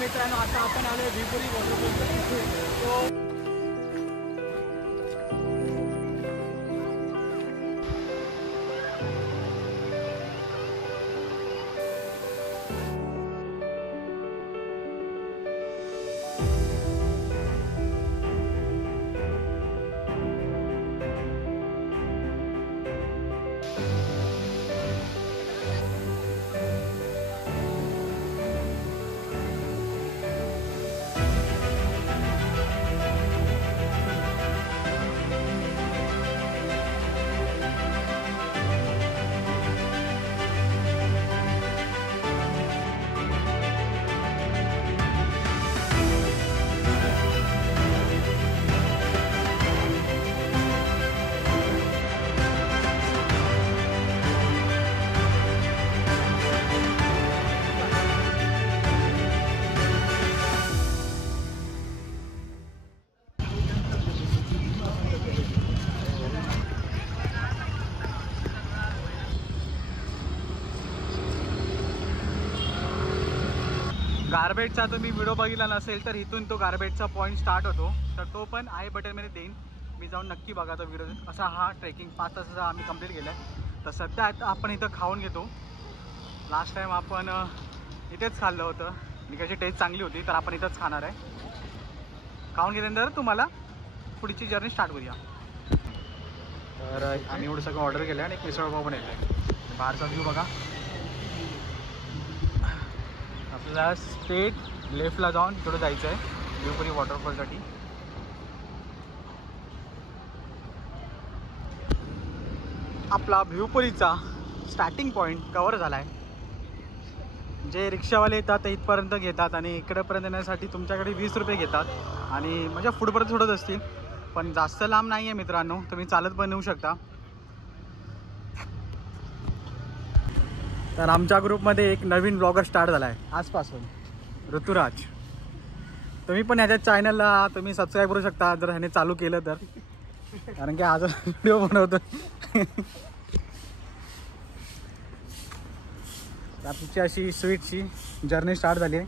मित्रांनो, आता आपण आलो भिवपुरी वॉटरफॉल. गार्बेजचा तुम्ही व्हिडिओ बघितला नसेल तर इथून तो गार्बेजचा पॉईंट स्टार्ट होतो, तर तो पण आय बटनमध्ये देईन, मी जाऊन नक्की बघा तो व्हिडिओ. असा हा ट्रेकिंग 5 तासाचा आम्ही कंप्लीट केला आहे. तर सध्या आता आपण इथं खाऊन घेतो. लास्ट टाईम आपण इथेच खाल्लं होतं आणि त्याची टेस्ट चांगली होती, तर आपण इथंच खाणार आहे. खाऊन घेतल्यानंतर तुम्हाला पुढची जर्नी स्टार्ट करूया. तर आम्ही एवढं सगळं ऑर्डर केलं आहे आणि एक मिसळपाव पण येतं आहे. बाहेरचा व्ह्यू बघा. आपल्याला स्ट्रेट लेफ्टला जाऊन तिकडे जायचं आहे भिवपुरी वॉटरफॉलसाठी. आपला भिवपुरीचा स्टार्टिंग पॉईंट कवर झाला आहे. जे रिक्षावाले येतात ते इथपर्यंत घेतात आणि इकडेपर्यंत येण्यासाठी तुमच्याकडे 20 रुपये घेतात आणि म्हणजे फूडपर्यंत सोडत असतील, पण जास्त लांब नाही आहे मित्रांनो, तुम्ही चालत पण येऊ शकता. तर आमच्या ग्रुपमध्ये एक नवीन ब्लॉगर स्टार्ट झाला आहे आजपासून, ऋतुराज. तुम्ही पण ह्याच्या चॅनलला तुम्ही सबस्क्राईब करू शकता जर ह्याने चालू केलं तर, कारण की आज व्हिडिओ बनवतो. आमची अशी स्वीटची जर्नी स्टार्ट झाली आहे.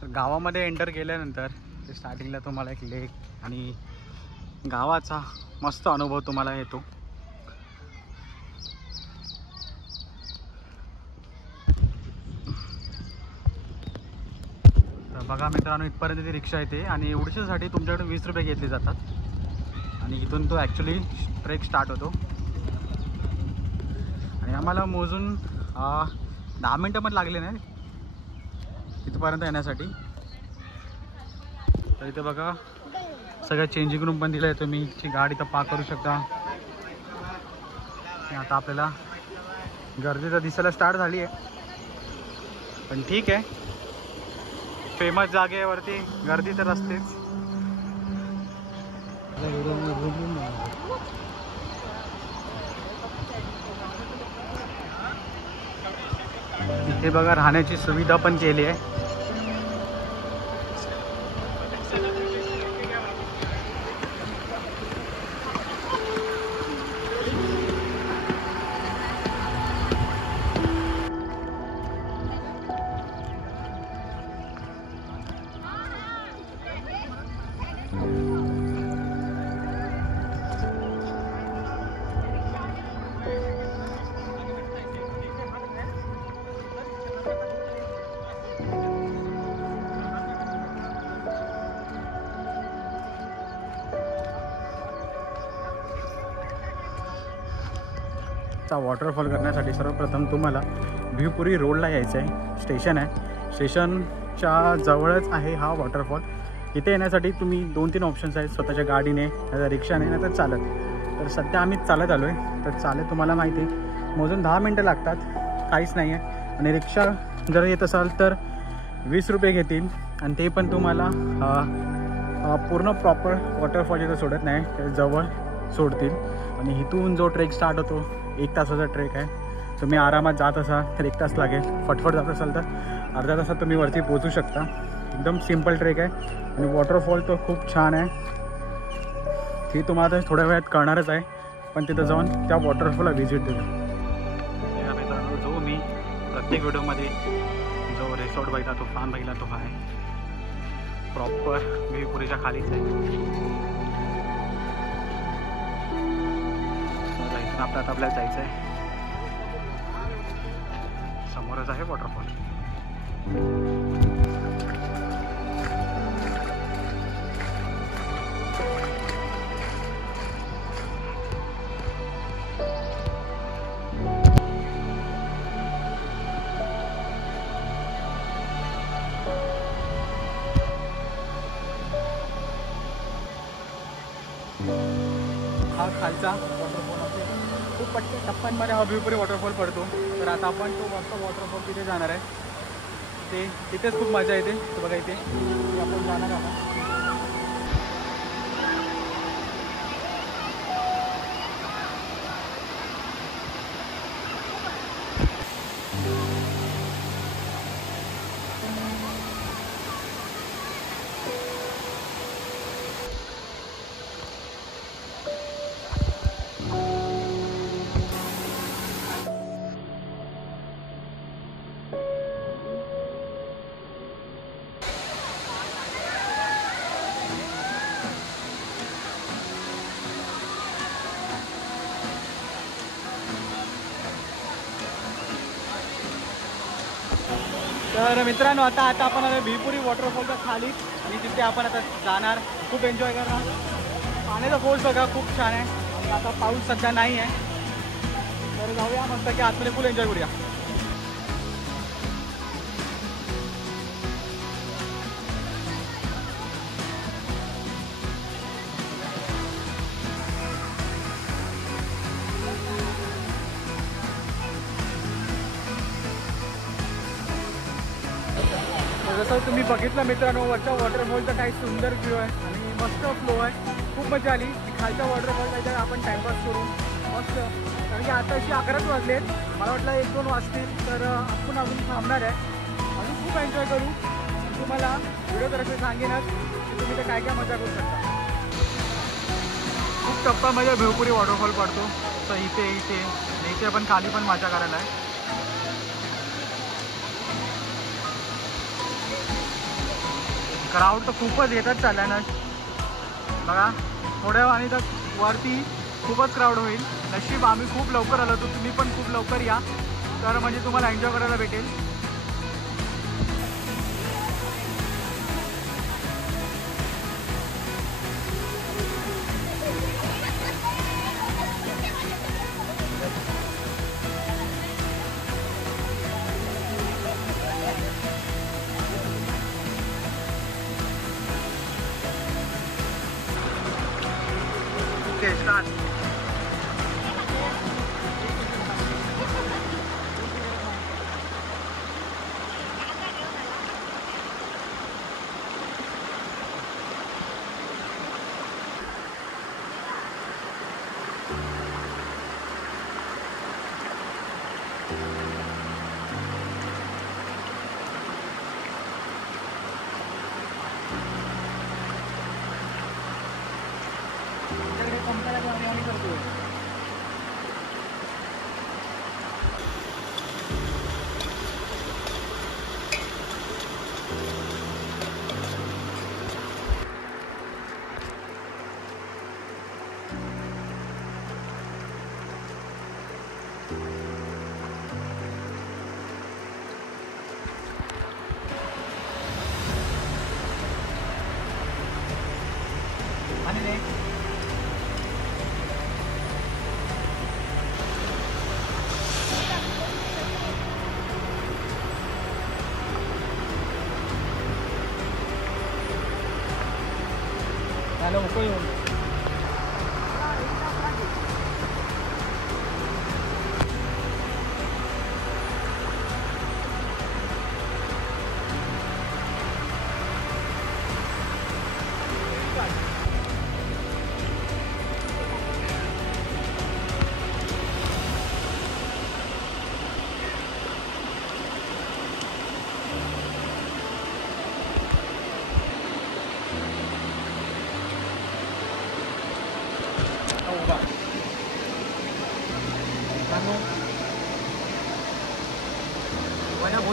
तर गावामध्ये एंटर केल्यानंतर ते स्टार्टिंगला तुम्हाला एक लेक आणि गावाचा मस्त अनुभव तुम्हाला येतो. बघा मित्रांनो, इथपर्यंत ती रिक्षा येते आणि उडशीसाठी तुमच्याकडून 20 रुपये घेतले जातात आणि इथून तो ॲक्च्युली ट्रेक स्टार्ट होतो. आणि आम्हाला मोजून 10 मिनटं पण लागले नाही इथपर्यंत येण्यासाठी. तर इथे बघा सगळं चेंजिंग रूम पण दिलं आहे, तुम्ही ची गाडी इथं पार्क करू शकता. आता आपल्याला गर्दी तर दिसायला स्टार्ट झाली आहे, पण ठीक आहे, फेमस जागेवरती गर्दी तर असतेच. इथे बघा राहण्याची सुविधा पण केली आहे. वॉटरफॉल करण्यासाठी सर्वप्रथम तुम्हाला भिवपुरी रोडला यायचं आहे. स्टेशन आहे, स्टेशनच्या जवळच आहे हा वॉटरफॉल. इथे येण्यासाठी तुम्ही 2-3 ऑप्शन्स आहेत, स्वतःच्या गाडीने, नाहीतर रिक्षाने, नाहीतर चालत. तर सध्या आम्ही चालत आलो आहे. तर चालत तुम्हाला माहिती आहे मोजून 10 मिनटं लागतात, काहीच नाही आहे. आणि रिक्षा जर येत असाल तर 20 रुपये घेतील आणि ते पण तुम्हाला पूर्ण प्रॉपर वॉटरफॉल इथं सोडत नाही, ते जवळ सोडतील. आणि इथून जो ट्रेक स्टार्ट होतो 1 तासाचा ट्रेक आहे. तुम्ही आरामात जात असाल तर 1 तास लागेल, फटफट जात असाल तर अर्ध्या तासात तुम्ही वरती पोहोचू शकता. एकदम सिम्पल ट्रेक आहे आणि वॉटरफॉल तो खूप छान आहे. ती तुम्हाला थोड्या वेळात कळणारच आहे, पण तिथं जाऊन त्या वॉटरफॉलला व्हिजिट देऊ. मित्रांनो, जो मी प्रत्येक व्हिडिओमध्ये जो रिसॉर्ट बघितला तो फार्म बघितला तो आहे प्रॉपर भिवपुरीच्या खालीच आहे. इथून आपल्याला जायचं आहे. समोरच आहे वॉटरफॉल. हा खालचा वॉटरफॉल असेल. खूप पटकन टप्प्यांमध्ये हा भिवपुरी वॉटरफॉल पडतो. तर आता आपण तो वरचा वॉटरफॉल तिथे जाणार आहे. तिथेच खूप मजा येते. तर बघा इथे आपण जाणार आहोत. तर मित्रांनो आता आपण आलो भिवपुरी वॉटरफॉलच्या खाली आणि तिथे आपण आता जाणार. खूप एन्जॉय करणार. पाण्याचा फोर्स बघा खूप छान आहे. आणि आता पाऊस सध्या नाही आहे. तर जाऊया मस्त की आतमध्ये फुल एन्जॉय करूया. जसं तुम्ही बघितलं मित्रांनो वरच्या वॉटरफॉलचा काही सुंदर व्ह्यू आहे आणि मस्त फ्लो आहे. खूप मजा आली. खालच्या वॉटरफॉल जायचं आपण टाइमपास करू मस्त. कारण की आता अशी 11च वाजलेत. मला वाटलं 1-2 वाजतील. तर आपण अजून थांबणार आहे. अजून खूप एन्जॉय करू. तुम्हाला व्हिडिओतर्फे सांगेनच की तुम्ही तर काय काय मजा करू शकता. खूप टप्प्यामध्ये भिवपुरी वॉटरफॉल पडतो. तर इथे पण खाली पण मजा करायला आहे. क्राऊड तर खूपच येतात चालल्यानं बघा. थोड्या आणि तर वरती खूपच क्राऊड होईल. नशीब आम्ही खूप लवकर आलो. तर तुम्ही पण खूप लवकर या. तर म्हणजे तुम्हाला एन्जॉय करायला भेटेल. Start. Hello, ko yun.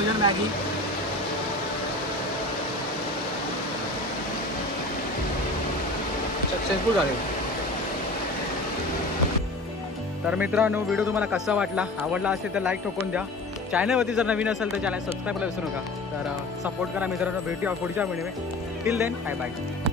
Frozen Maggi. Successful झाले. तर मित्रांनो, व्हिडिओ तुम्हाला कसा वाटला, आवडला असेल तर लाईक ठोकून द्या. चॅनलवरती जर नवीन असेल तर चॅनल सबस्क्राईब करायला विसरू नका. तर सपोर्ट करा मित्रांनो. भेटूया पुढच्या व्हिडिओमध्ये. Till then bye bye.